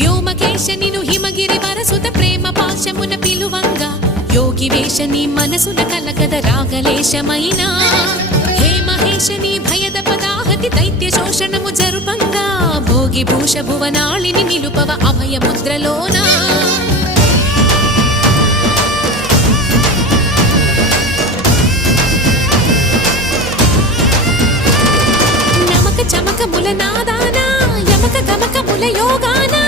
వ్యోమకేశ నిను హిమగిరి వరసుత ప్రేమ పాశమున పిలువంగా యోగి వేషని మనసున కలకద రాగలేశమైనా హే మహేశని భయద పదాహతి దైత్య శోషణము జరుపంగా భోగి భూష భువనాళిని నిలుపవ అభయ ముద్రలోనా నమక చమక ముల నాదానా యమక గమక ముల యోగానా